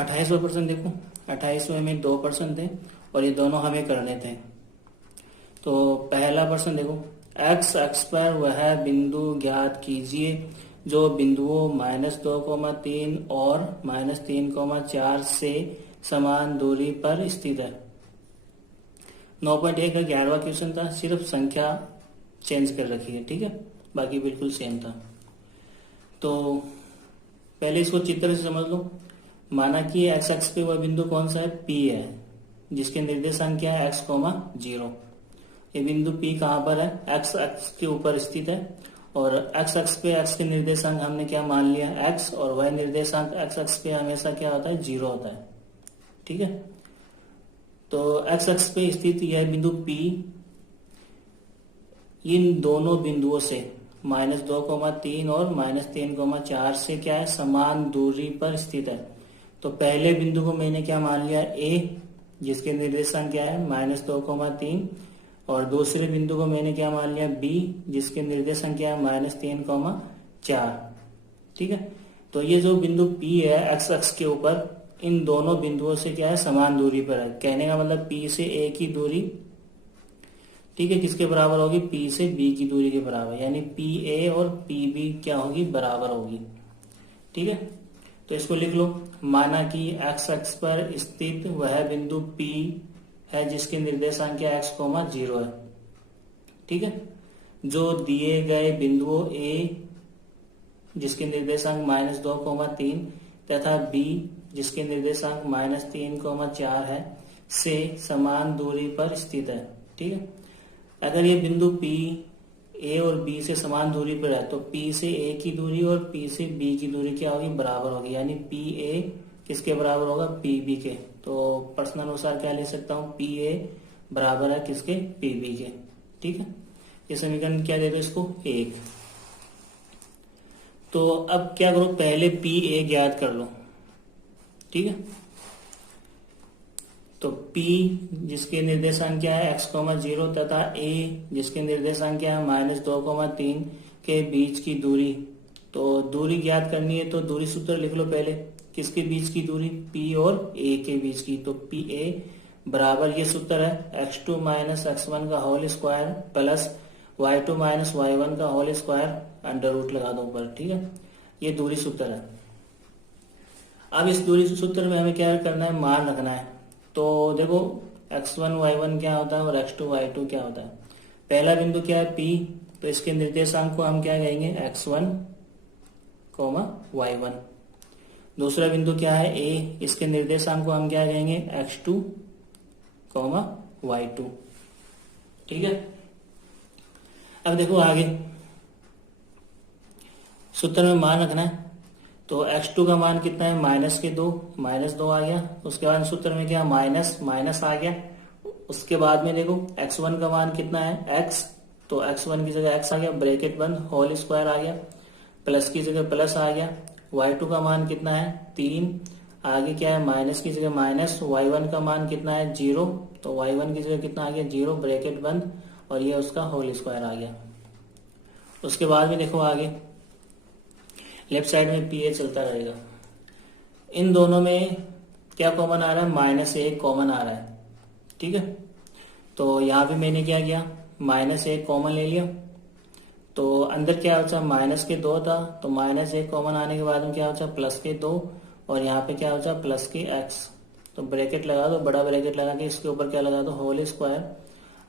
28% देखो, 28वें में 2% थे और ये दोनों हमें करने थे। तो पहला प्रश्न देखो, एक्स अक्ष पर वह बिंदु ज्ञात कीजिए जो बिंदुओं -2,3 और -3,4 से समान दूरी पर स्थित है। 9.1 का 11वां क्वेश्चन था, सिर्फ संख्या चेंज कर रखी है, ठीक है, बाकी बिल्कुल सेम था। तो पहले इसको चित्र से समझ लो। माना कि एक्स अक्ष पे वह बिंदु कौन सा है, पी है, जिसके निर्देशांक क्या है, x, 0। ये बिंदु P कहाँ पर है, एक्स अक्ष के ऊपर स्थित है और एक्स अक्ष पे x के निर्देशांक हमने क्या मान लिया, x, और वह निर्देशांक एक्स अक्ष पे हमेशा क्या होता है, 0 होता है, ठीक है। तो एक्स अक्ष पे स्थित यह बिंदु P इन दोनों बिंदुओं से -2,3 और -3,4 से क्या है, समान दूरी पर स्थित है। तो पहले बिंदु को मैंने क्या मान लिया, A, जिसके निर्देशांक क्या है, -2,3, और दूसरे बिंदु को मैंने क्या मान लिया, B, जिसके निर्देशांक क्या है, -3,4, ठीक है। तो ये जो बिंदु P है एक्स अक्ष के ऊपर, इन दोनों बिंदुओं से क्या है, समान दूरी पर है। कहने का मतलब P से A की दूरी, ठीक है, किसके बराबर होगी, P से B की दूरी के बराबर, यानी PA और PB क्या होगी, बराबर होगी, ठीक है। तो इसको लिख लो। माना कि एक्स अक्ष पर स्थित वह बिंदु P है जिसके निर्देशांक क्या x, 0 है, ठीक है। जो दिए गए बिंदुओं A जिसके निर्देशांक -2,3 तथा B जिसके निर्देशांक -3,4 है से समान दूरी पर स्थित है, ठीक है। अगर ये बिंदु P A और B से समान दूरी पर है तो P से A की दूरी और P से B की दूरी क्या होगी, बराबर होगी, यानी PA किसके बराबर होगा, PB के। तो प्रश्न अनुसार क्या लिख सकता हूँ, PA बराबर है किसके, PB के, ठीक है। ये समीकरण क्या दे दो इसको, 1। तो अब क्या करो, पहले PA ज्ञात कर लो, ठीक है। तो P जिसके निर्देशांक क्या है, x, 0 तथा A जिसके निर्देशांक क्या है, -2,3 के बीच की दूरी। तो दूरी ज्ञात करनी है तो दूरी सूत्र लिख लो पहले, किसके बीच की दूरी, P और A के बीच की। तो PA बराबर, ये सूत्र है, x2 - x1 का whole square plus y2 - y1 का होल स्क्वायर अंडर रूट लगा दो ऊपर, ठीक है। ये दूरी सूत्र है। अब इस दूरी सूत्र में हमें क्या करना है, मान रखना है। तो देखो x1 y1 क्या होता है और x2 y2 क्या होता है। पहला बिंदु क्या है, P, तो इसके निर्देशांक को हम क्या कहेंगे, x1, y1। दूसरा बिंदु क्या है, A, इसके निर्देशांक को हम क्या कहेंगे, x2, y2, ठीक है। अब देखो आगे सूत्र में मान रखना है। तो x2 का मान कितना है, -2 आ गया। उसके बाद सूत्र में क्या, माइनस आ गया। उसके बाद में देखो x1 का मान कितना है, x, तो x1 की जगह x आ गया, ब्रैकेट बंद, होल स्क्वायर आ गया, प्लस की जगह प्लस आ गया। y2 का मान कितना है, 3, आगे क्या है, माइनस की जगह माइनस। y1 का मान कितना है, 0, तो y1 की जगह कितना आ गया, 0, ब्रैकेट बंद, और ये उसका होल स्क्वायर आ गया। उसके बाद में देखो आगे लेफ्ट साइड में PA चलता रहेगा। इन दोनों में क्या कॉमन आ रहा है, -1 कॉमन आ रहा है, ठीक है। तो यहाँ पे मैंने क्या किया, -1 कॉमन ले लिया। तो अंदर क्या बचा, -2 था, तो -1 कॉमन आने के बाद में क्या बचा, +2, और यहाँ पे क्या बचा, +x। तो ब्रैकेट लगा दो, बड़ा ब्रैकेट लगा के इसके ऊपर क्या लगा दो, होल स्क्वायर,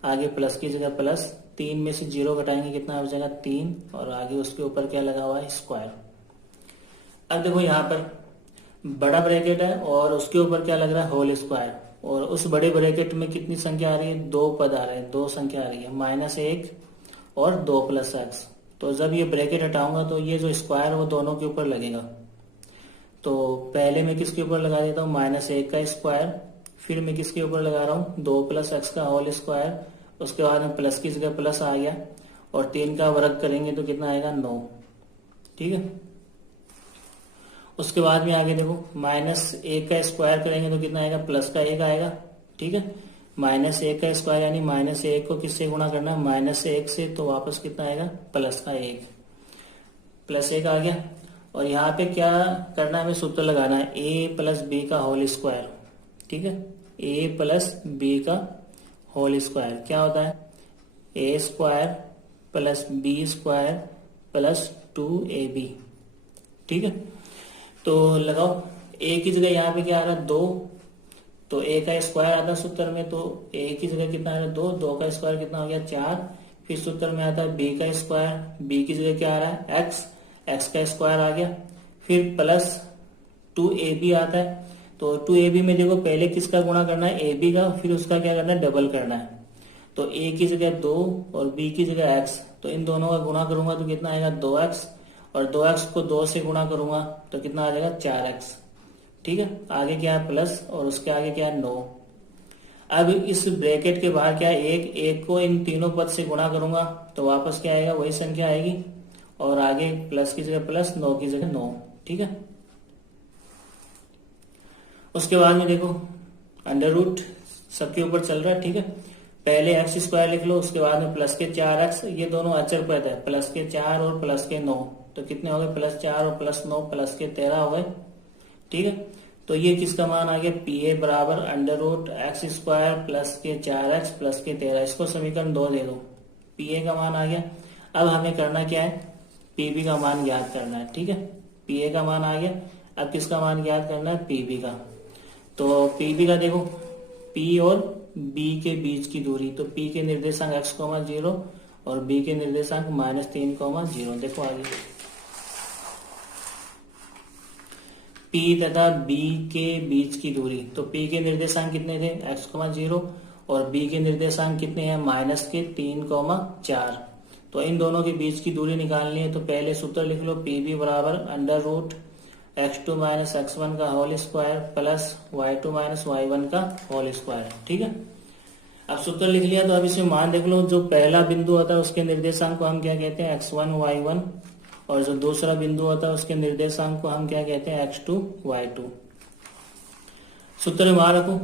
आगे प्लस की जगह प्लस, 3 में से 0 घटाएंगे कितना बचेगा, 3, और आगे उसके ऊपर क्या लगा हुआ है, स्क्वायर। अब देखो यहाँ पर बड़ा ब्रैकेट है और उसके ऊपर क्या लग रहा है, होल स्क्वायर, और उस बड़े ब्रैकेट में कितनी संख्या आ रही है, 2 पद आ रहे हैं, 2 संख्या आ रही है, -1 और 2 + x। तो जब ये ब्रैकेट हटाऊंगा तो ये जो स्क्वायर वो दोनों के ऊपर लगेगा। तो पहले मैं किसके ऊपर लगा देता हूँ, -1 का स्क्वायर, फिर मैं किसके ऊपर लगा रहा हूँ, 2 + x का होल स्क्वायर, उसके बाद में प्लस की जगह प्लस आ गया, और 3 का वर्ग करेंगे तो कितना आएगा, 9, ठीक है। उसके बाद में आगे देखो -1 का स्क्वायर करेंगे तो कितना आएगा, +1 आएगा, ठीक है। -1 का स्क्वायर यानी -1 को किससे गुणा करना है, -1 से, तो वापस कितना आएगा, +1 आ गया। और यहाँ पे क्या करना है, हमें सूत्र लगाना है ए प्लस बी का होल स्क्वायर। ठीक है, ए प्लस बी का होल स्क्वायर क्या होता है, a square plus B square plus 2ab। ठीक है, तो लगाओ। ए की जगह यहाँ पे क्या आ रहा है 2, तो ए का स्क्वायर आता है सूत्र में, तो ए की जगह कितना आ रहा है 2, 2 का स्क्वायर कितना हो गया 4। फिर सूत्र में आता है बी का स्क्वायर, बी की जगह क्या आ रहा है एक्स, एक्स का स्क्वायर आ गया। फिर प्लस 2ab आता है, तो 2ab में देखो पहले किसका गुणा करना है ab का, फिर उसका क्या करना है डबल करना है। तो a की जगह 2 और b की जगह x, तो इन दोनों का गुणा करूंगा तो कितना आएगा 2x, और 2x को 2 से गुणा करूंगा तो कितना आ जाएगा 4x। ठीक है, आगे क्या है प्लस और उसके आगे क्या है 9। अब इस ब्रैकेट के बाहर क्या है एक को इन तीनों पद से गुणा करूंगा तो वापस क्या आएगा वही संख्या आएगी, और आगे प्लस की जगह प्लस 9 की जगह 9। ठीक है, उसके बाद में देखो अंडर रूट सबके ऊपर चल रहा है। ठीक है, पहले एक्स स्क्वायर लिख लो, उसके बाद में प्लस के 4x, ये दोनों अचर पद है, प्लस के 4 और प्लस के 9, तो कितने हो गए प्लस 4 और प्लस 9 प्लस के 13 हो गए। ठीक है, तो ये किसका मान आ गया पी ए बराबर under root X square plus के 4x प्लस के 13। इसको समीकरण 2 दे दो, पी ए का मान आ गया। अब हमें करना क्या है, पीबी का मान ज्ञात करना है। ठीक है, पी ए का मान आ गया, अब किसका मान ज्ञात करना है पीबी का। तो पीबी का देखो पी और बी के बीच की दूरी, तो पी के निर्देशांक x, 0 और बी के निर्देशांक -3, 0। देखो आगे P तथा B के बीच की दूरी, तो P के निर्देशांक कितने थे x, 0 और B के निर्देशांक कितने हैं -3, 4। तो इन दोनों के बीच की दूरी निकालनी है, तो पहले सूत्र लिख लो PB बराबर under root x2 minus x1 का whole square plus y2 minus y1 का होल स्क्वायर। ठीक है, अब सूत्र लिख लिया, तो अब इसमें मान देख लो, जो पहला बिंदु होता है उसके निर्देशांक को हम क्या कहते हैं x1 y1, और जो दूसरा बिंदु होता है उसके निर्देशांक को हम क्या कहते हैं x2 y2। सूत्र में वहां रखो,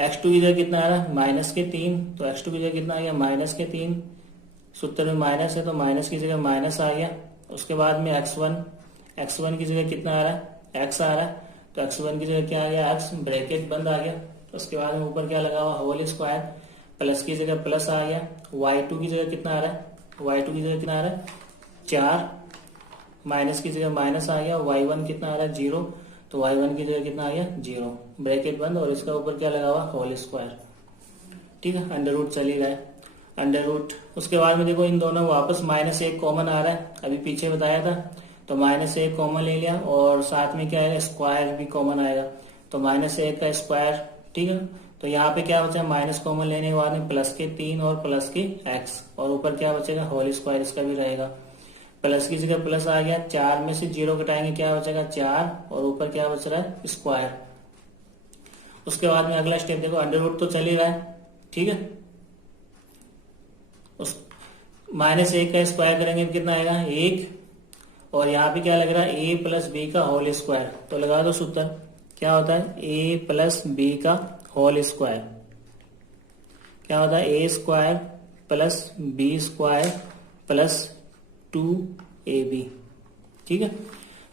x2 की जगह कितना आ रहा है -3, तो x2 की जगह कितना आ गया -3, सूत्र में माइनस है तो माइनस की जगह माइनस आ गया। उसके बाद में x1 की जगह कितना आ रहा है x आ रहा है, तो x1 की जगह क्या आ गया x, ब्रैकेट बंद आ गया। उसके बाद में ऊपर क्या लगा हुआ होल स्क्वायर, प्लस की जगह प्लस आ गया। y2 की जगह कितना आ रहा है, y2 की जगह कितना आ रहा है 4, माइनस की जगह माइनस आ गया। y1 कितना आ रहा है 0, तो y1 की जगह कितना आ गया 0, ब्रैकेट बंद, और इसका ऊपर क्या लगा हुआ होल स्क्वायर। ठीक है, अंडर रूट चल ही रहा है, अंडर रूट। उसके बाद में देखो इन दोनों वापस -1 कॉमन आ रहा है, अभी पीछे बताया था, तो -1 कॉमन ले लिया, और साथ में क्या आएगा स्क्वायर भी कॉमन आएगा, तो -1 का स्क्वायर। ठीक है, तो यहाँ पे क्या बचा माइनस कॉमन लेने के बाद में प्लस के 3 और प्लस के x, और ऊपर क्या बचेगा होल स्क्वायर, इसका भी रहेगा। प्लस की जगह प्लस आ गया, 4 में से 0 घटाएंगे क्या बचेगा 4, और ऊपर क्या बच रहा है स्क्वायर। उसके बाद में अगला स्टेप देखो, अंडर रूट तो चल ही रहा है। ठीक है, उस -1 का स्क्वायर करेंगे तो कितना आएगा 1, और यहाँ पे क्या लग रहा है a प्लस बी का होल स्क्वायर, तो लगा दो सूत्र, क्या होता है a प्लस बी का होल स्क्वायर, क्या होता है a square plus B square plus 2ab। ठीक है,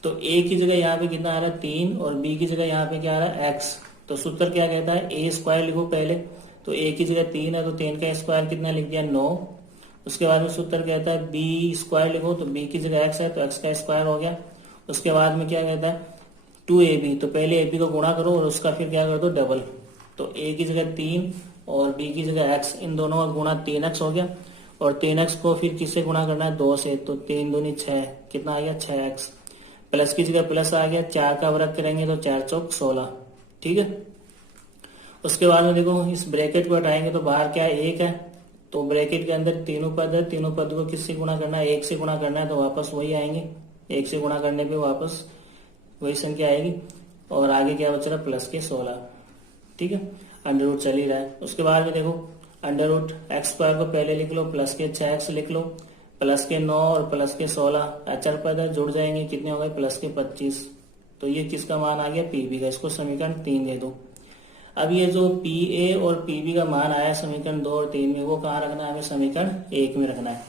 तो a की जगह यहाँ पे कितना आ रहा है 3, और b की जगह यहाँ पे क्या आ रहा है x, तो सूत्र क्या कहता है a स्क्वायर लिखो पहले, तो a की जगह 3 है तो 3 का स्क्वायर कितना लिख दिया 9। उसके बाद में सूत्र कहता है b स्क्वायर लिखो, तो b की जगह x है तो x का स्क्वायर हो गया। उसके बाद में क्या कहता है 2ab, तो पहले ab को गुणा करो और उसका फिर क्या कर दो डबल, तो a की जगह 3 और b की जगह x, इन दोनों का गुणा 3x हो गया, और 3x को फिर किससे गुणा करना है 2 से, तो 3 दूनी 6, कितना आ गया 6x, प्लस की जगह प्लस आ गया, 4 का वर्ग करेंगे तो 4 चौक 16। ठीक है, उसके बाद में देखो इस ब्रैकेट को हटाएंगे तो बाहर क्या है 1 है, तो ब्रैकेट के अंदर तीनों पद है, तीनों पद को किससे गुणा करना है 1 से गुणा करना है, तो वापस वही आएंगे, 1 से गुणा करने पे वापस वही संख्या आएगी, और आगे क्या बच रहा है प्लस के 16। ठीक है, अंडर रूट चल ही रहा है। उसके बाद में देखो अंडर रूट एक्स स्क्वायर को पहले लिख लो, प्लस के 6x लिख लो, प्लस के 9 और प्लस के 16 अचर पद है, जुड़ जाएंगे, कितने हो गए प्लस के 25। तो ये किसका मान आ गया पीबी का, इसको समीकरण 3 दे दो। अब ये जो पी ए और पीबी का मान आया समीकरण 2 और 3 में, वो कहाँ रखना है हमें समीकरण 1 में रखना है।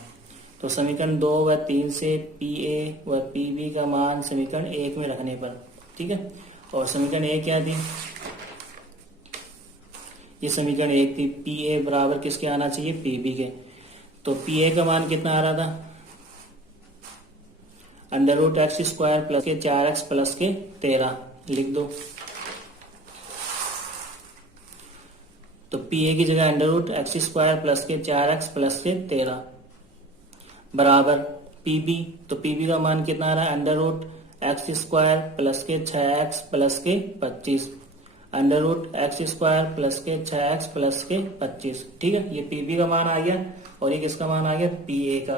तो तो समीकरण 2 व 3 से पी ए व पी बी का मान समीकरण 1 में रखने पर, ठीक है। और समीकरण 1 क्या थी, ये समीकरण 1 थी, पी ए बराबर किसके आना चाहिए, पी बी के। तो पी ए का मान कितना आ रहा था, under root X square plus के 4x प्लस के 13 लिख दो। तो पी ए की जगह under root X square plus के 4x प्लस के 13 बराबर पी बी। तो पी बी का मान कितना आ रहा है, under root X square plus के 6x प्लस के 25, under root X square plus के 6x प्लस के 25, ठीक है। ये पी बी का मान आ गया और ये किसका मान आ गया, पी ए का।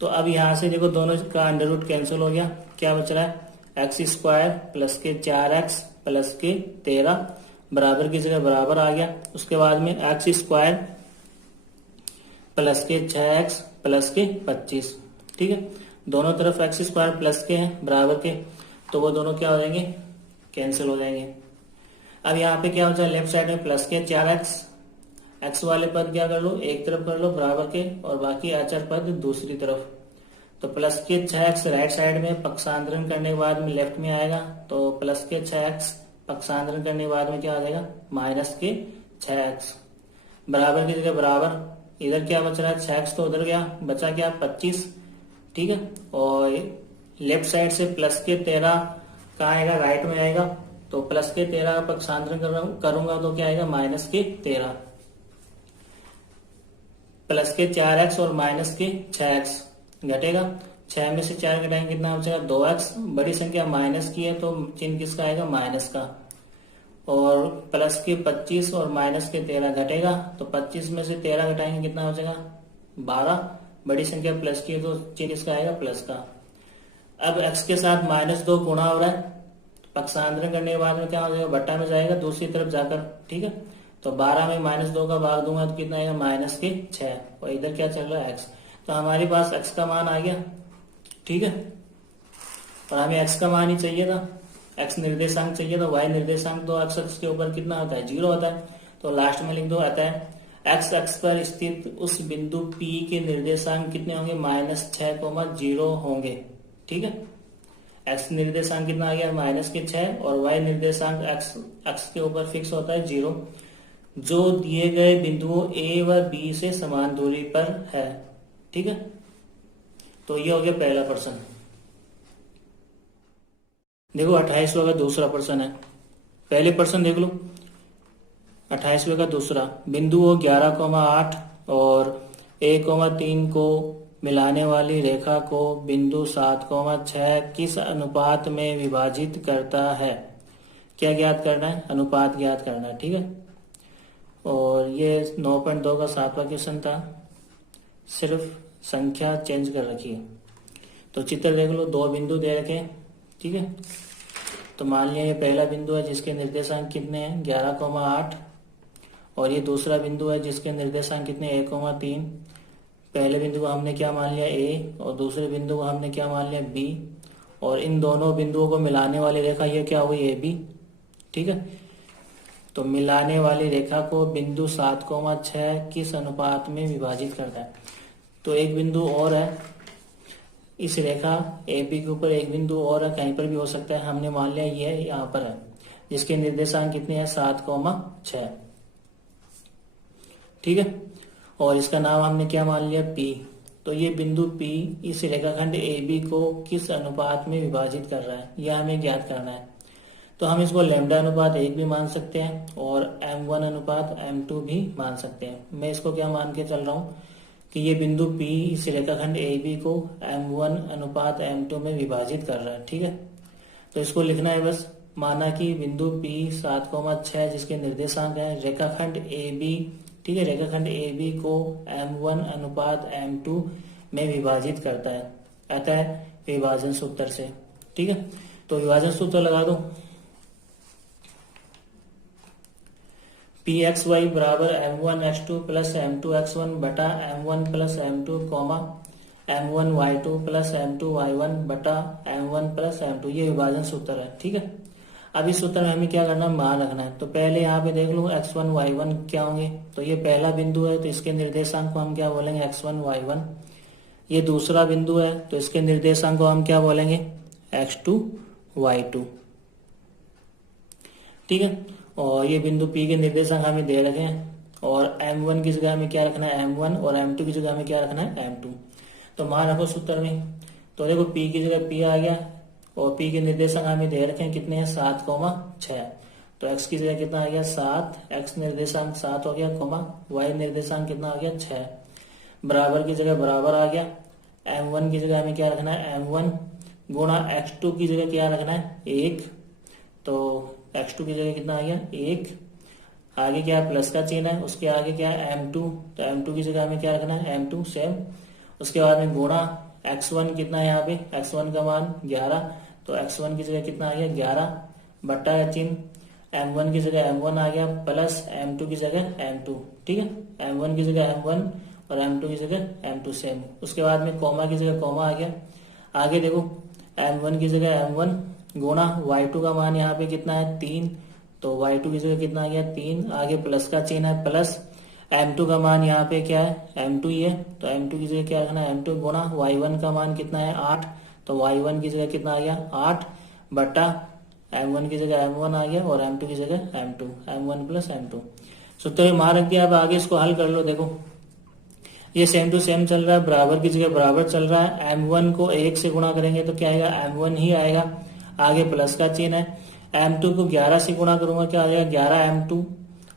तो अब यहां से देखो दोनों का अंडर रूट कैंसिल हो गया, क्या बच रहा है, एक्स स्क्वायर प्लस के 4x प्लस के 13 बराबर की जगह बराबर आ गया। उसके बाद में एक्स स्क्वायर प्लस के 6x प्लस के 25, ठीक है। दोनों तरफ एक्स स्क्वायर प्लस के हैं बराबर के, तो वो दोनों क्या हो जाएंगे, कैंसिल हो जाएंगे। अब यहाँ पे क्या हो जाए, लेफ्ट साइड में प्लस के 4x, एक्स वाले पद क्या कर लो, एक तरफ कर लो बराबर के, और बाकी अचर पद दूसरी तरफ। तो प्लस के 6x राइट साइड में पक्षांतरण करने के बाद में लेफ्ट में आएगा, तो प्लस के 6x पक्षांतरण करने के बाद में क्या आ जाएगा, माइनस के 6x बराबर की जगह बराबर। इधर क्या बच रहा है, 6x तो उधर गया, बचा क्या 25, ठीक है। और लेफ्ट साइड से प्लस के 13 कहाँ आएगा, राइट में आएगा। तो प्लस के 13 का पक्षांतरण करूंगा तो क्या आएगा, माइनस के 13, प्लस के 4x और माइनस के 6x घटेगा। 6 में से 4 घटाएंगे कितना बचेगा, 2x। बड़ी संख्या माइनस की है तो चिन्ह किसका आएगा, माइनस का। और प्लस के 25 और माइनस के 13 घटेगा, तो 25 में से 13 घटाएंगे कितना बचेगा, 12। बड़ी संख्या प्लस की है तो चिन्ह किसका आएगा, प्लस का। अब x के साथ -2 गुणा हो रहा है, पक्षांतरण करने के बाद में क्या हो जाएगा, बट्टा में जाएगा दूसरी तरफ जाकर, ठीक है। तो 12 में -2 का भाग दूंगा तो कितना आएगा, माइनस के 6, और इधर क्या चल रहा है, x। तो हमारे पास x का मान आ गया, ठीक है। और हमें x का मान ही चाहिए था, x निर्देशांक चाहिए था, y निर्देशांक तो x के ऊपर कितना होता है, 0 होता है। तो लास्ट में लिख दो, अतः x अक्ष पर स्थित उस बिंदु P के निर्देशांक कितने होंगे, -6, 0 होंगे, ठीक है। x निर्देशांक कितना आ गया, -6, और y निर्देशांक x के ऊपर फिक्स होता है 0, जो दिए गए बिंदुओं A व B से समान दूरी पर है, ठीक है। तो ये हो गया पहला प्रश्न। देखो 28वें का दूसरा प्रश्न है, पहले प्रश्न देख लो। 28वें का दूसरा, बिंदुओं 11,8 और 1,3 को मिलाने वाली रेखा को बिंदु 7,6 किस अनुपात में विभाजित करता है। क्या ज्ञात करना है, अनुपात ज्ञात करना है, ठीक है। और ये 9.2 का 7वां क्वेश्चन था, सिर्फ संख्या चेंज कर रखी है। तो चित्र देख लो, 2 बिंदु दे रखे हैं, ठीक है। तो मान लिया ये पहला बिंदु है जिसके निर्देशांक कितने हैं, 11,8, और ये दूसरा बिंदु है जिसके निर्देशांक कितने, 1,3। पहले बिंदु को हमने क्या मान लिया, A, और दूसरे बिंदु को हमने क्या मान लिया, B, और इन दोनों बिंदुओं को मिलाने वाली रेखा ये क्या हुई, AB, ठीक है। तो मिलाने वाली रेखा को बिंदु 7,6 किस अनुपात में विभाजित करता है। तो एक बिंदु और है, इस रेखा AB के ऊपर एक बिंदु और है, कहीं पर भी हो सकता है, हमने मान लिया ये यहाँ पर है, जिसके निर्देशांक कितने हैं, 7,6, ठीक है। और इसका नाम हमने क्या मान लिया, P। तो ये बिंदु P इस रेखाखंड AB को किस अनुपात में विभाजित कर रहा है, यह हमें ज्ञात करना है। तो हम इसको लैम्डा अनुपात 1 भी मान सकते हैं और M1 अनुपात M2 भी मान सकते हैं। मैं इसको क्या मान के चल रहा हूँ कि ये बिंदु P इस रेखाखंड AB को M1 अनुपात M2 में विभाजित कर रहा है, ठीक है। तो इसको लिखना है बस, माना कि बिंदु P 7,6 जिसके निर्देशांक है रेखाखंड AB, ठीक है, रेखाखंड AB को M1 अनुपात M2 में विभाजित करता है, अतः विभाजन सूत्र से, ठीक है। तो विभाजन सूत्र लगा दो, Pxy बराबर M1x2 प्लस M2x1 बटा M1 plus M2 M1y2 plus M2y1 बटा M1 प्लस M2, ये विभाजन सूत्र है, ठीक है। अब इस सूत्र में हमें क्या करना है, मान रखना है। तो पहले यहाँ पे देख लो x1 y1 क्या होंगे। तो ये पहला बिंदु है तो इसके निर्देशांक को हम क्या बोलेंगे, x1 y1 ये दूसरा बिंदु है, तो इसके निर्देशांक को हम क्या बोलेंगे, x2 y2। ठीक है, और ये बिंदु P के निर्देशांक हमें दे रखे हैं, और M1 की जगह हमें क्या रखना है M1, और M2 की जगह हमें क्या रखना है M2। तो मान रखो सूत्र में, तो देखो P की जगह P आ गया, और P के निर्देशांक हमें दे रखे हैं कितने हैं, 7,6। तो x की जगह कितना आ गया 7, x निर्देशांक 7 हो गया, y निर्देशांक कितना आ गया 6, बराबर की जगह बराबर आ गया। M1 की जगह हमें क्या रखना है M1 गुणा x2 की जगह क्या रखना है 1, तो x2 की जगह कितना आ गया 1, आगे क्या है प्लस का चिन्ह है, उसके आगे क्या है M2, तो M2 की जगह हमें क्या रखना है M2 सेम। उसके बाद में गुणा x1 कितना है यहाँ पे, x1 का मान 11, तो x1 की जगह कितना आ गया 11, बट्टा का चिन्ह, M1 की जगह M1 आ गया, प्लस M2 की जगह M2। ठीक है, M1 की जगह M1 और M2 की जगह M2 सेम। उसके बाद में कॉमा की जगह कॉमा आ गया। आगे देखो M1 की जगह M1 गुणा y2 का मान यहाँ पे कितना है 3, तो y2 की जगह कितना आ गया 3, आगे प्लस का चिन्ह है, प्लस M2 का मान यहाँ पे क्या है M2 ही है, तो M2 की जगह क्या रखना है M2 गुणा y1 का मान कितना है 8, तो y1 की जगह कितना आ गया 8, बट्टा M1 की जगह M1 आ गया, और M2 की जगह M2, M1 प्लस M2। सूत्र में मान रख दिया। अब आगे इसको हल कर लो। देखो ये सेम टू सेम चल रहा है, बराबर की जगह बराबर चल रहा है। M1 को 1 से गुणा करेंगे तो क्या आएगा M1 ही आएगा, आगे प्लस का चिन्ह है। M2 को 11 से गुणा करूंगा क्या आ जाएगा 11 M2,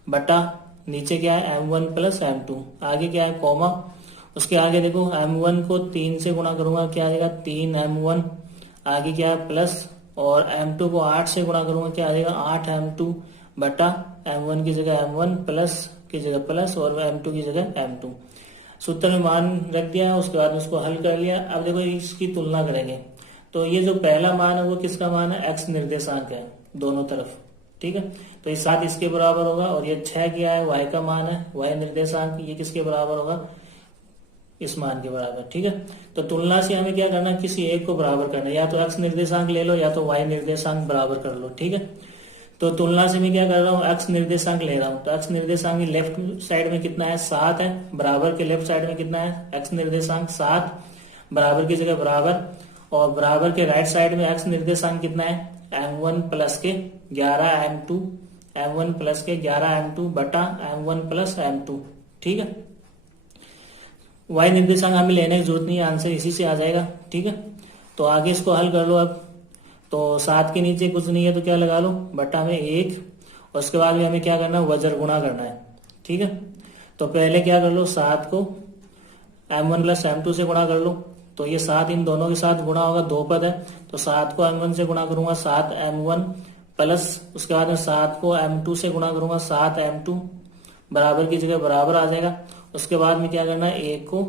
बटा नीचे क्या है M1 प्लस M2, आगे क्या है कॉमा, उसके आगे देखो M1 को 3 से गुणा करूंगा क्या आ जाएगा 3 M1, आगे क्या है प्लस, और M2 को 8 से गुणा करूंगा क्या आ जाएगा 8 M2, बटा M1 की जगह M1 प्लस की जगह प्लस, और M2 की जगह M2। सूत्र में मान रख दिया, उसके बाद उसको हल कर लिया। अब देखो इसकी तुलना करेंगे, तो ये जो पहला मान है वो किसका मान है, x निर्देशांक है दोनों तरफ। ठीक है, तो ये 7 इसके बराबर होगा, और ये 6 क्या है y का मान है, y निर्देशांक, ये किसके बराबर होगा इस मान के बराबर। ठीक है, तो तुलना से हमें क्या करना है, किसी एक को बराबर करना है, या तो x निर्देशांक ले लो या तो y निर्देशांक बराबर कर लो। ठीक है, तो तुलना से मैं क्या कर रहा हूँ x निर्देशांक ले रहा हूँ, तो x निर्देशांक लेफ्ट साइड में कितना है 7 है, बराबर के लेफ्ट साइड में कितना है x निर्देशांक 7, बराबर की जगह बराबर, और बराबर के राइट साइड में x निर्देशांक कितना है M1 प्लस के 11 M2, M1 प्लस के 11 M2 बटा M1 प्लस M2। ठीक है, y निर्देशांक हमें लेने की जरूरत नहीं है, आंसर इसी से आ जाएगा। ठीक है, तो आगे इसको हल कर लो। अब तो 7 के नीचे कुछ नहीं है तो क्या लगा लो बटा में 1, और उसके बाद में हमें क्या करना है वज्र गुणा करना है। ठीक है, तो पहले क्या कर लो 7 को M1 प्लस M2 से गुणा कर लो, तो ये 7 इन दोनों के साथ गुणा होगा, 2 पद है, तो 7 को M1 से गुणा करूंगा 7 M1 प्लस, उसके बाद में 7 को M2 से गुणा करूंगा 7 M2, बराबर की जगह बराबर आ जाएगा। उसके बाद में क्या करना है 1 को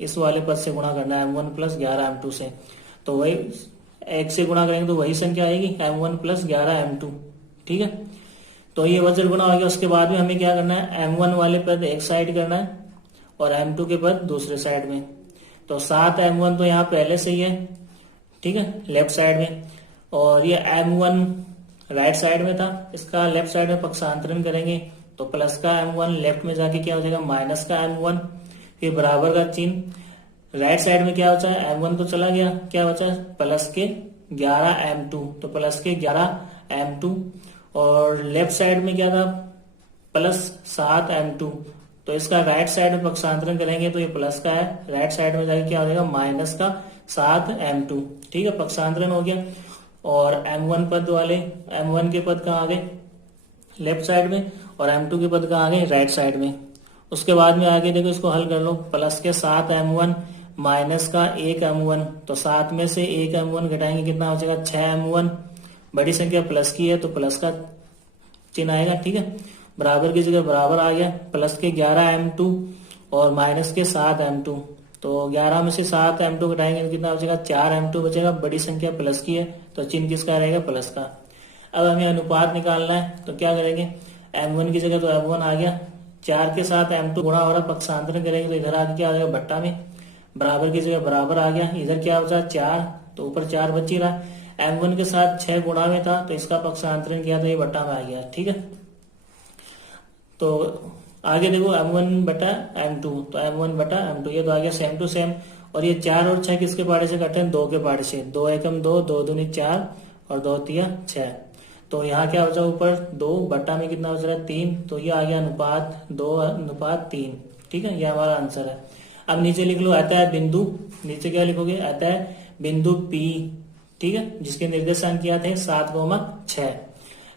इस वाले पद से गुणा करना है M1 प्लस 11 M2 से, तो वही 1 से गुणा करेंगे तो वही संख्या आएगी M1 प्लस 11 M2। ठीक है, तो ये वज्र गुणा हो गया। उसके बाद में हमें क्या करना है M1 वाले पद एक साइड करना है और M2 के पद दूसरे साइड में। तो 7 M1 तो यहाँ पहले से ही है, ठीक है, लेफ्ट साइड में, और ये M1 राइट साइड में था, इसका लेफ्ट साइड में पक्षांतरण करेंगे तो प्लस का M1 लेफ्ट में जाके क्या हो जाएगा माइनस का M1, फिर बराबर का चिन्ह, राइट साइड में क्या बचा है M1 तो चला गया, क्या बचा प्लस के 11 M2, तो प्लस के 11 M2, और लेफ्ट साइड में क्या था प्लस 7 M2, तो इसका राइट साइड में पक्षांतरण करेंगे तो ये प्लस का है, राइट साइड में जाके क्या हो जाएगा माइनस का 7 M2। ठीक है, पक्षांतरण हो गया, और M1 पद वाले M1 के पद कहाँ आ गए लेफ्ट साइड में, और M2 के पद कहाँ आ गए राइट साइड में। उसके बाद में आगे देखो इसको हल कर लो, प्लस के 7 M1 माइनस का 1 M1, तो 7 में से 1 M1 घटाएंगे कितना हो जाएगा 6 M1, बड़ी संख्या प्लस की है तो प्लस का चिन्ह आएगा। ठीक है, बराबर की जगह बराबर आ गया, प्लस के 11 M2 और माइनस के 7 M2, तो 11 में से 7 M2 घटाएंगे तो कितना बचेगा 4 M2 बचेगा, बड़ी संख्या प्लस की है तो चिन्ह किसका रहेगा प्लस का। अब हमें अनुपात निकालना है तो क्या करेंगे M1 की जगह तो M1 आ गया, 4 के साथ M2 गुणा हो रहा है, पक्षांतरण करेंगे तो इधर आके क्या आ जाएगा बट्टा में, बराबर की जगह बराबर आ गया, इधर क्या बचा 4, तो ऊपर 4 बच ही रहा, M1 के साथ 6 गुणा में था तो इसका पक्षांतरण किया तो ये बट्टा में आ गया। ठीक है, तो आगे देखो M1 बटा M2, तो M1 बटा M2 ये तो आ गया सेम टू सेम, और ये 4 और 6 किसके पाड़े से कटे हैं? 2 के पाड़े से। 2 एकम 2, 2 दूनी 4 और 2 तिया 6। तो यहाँ क्या बचा ऊपर? 2 बट्टा में कितना बच रहा है? 3। तो ये आ गया अनुपात 2:3। ठीक है, ये हमारा आंसर है। अब नीचे लिख लो, आता है बिंदु, नीचे क्या लिखोगे? आता है बिंदु P, ठीक है, जिसके निर्देशांक क्या थे? 7,6।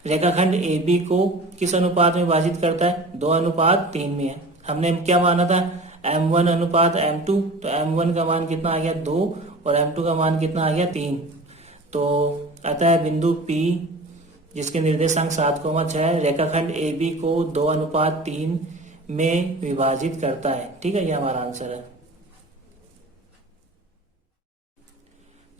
रेखाखंड AB को किस अनुपात में विभाजित करता है? 2:3 में है। हमने क्या माना था? M1:M2। तो M1 का मान कितना आ गया? 2 और M2 का मान कितना आ गया? 3। तो आता है बिंदु P जिसके निर्देशांक 7,6 रेखाखंड AB को 2:3 में विभाजित करता है। ठीक है, ये हमारा आंसर है।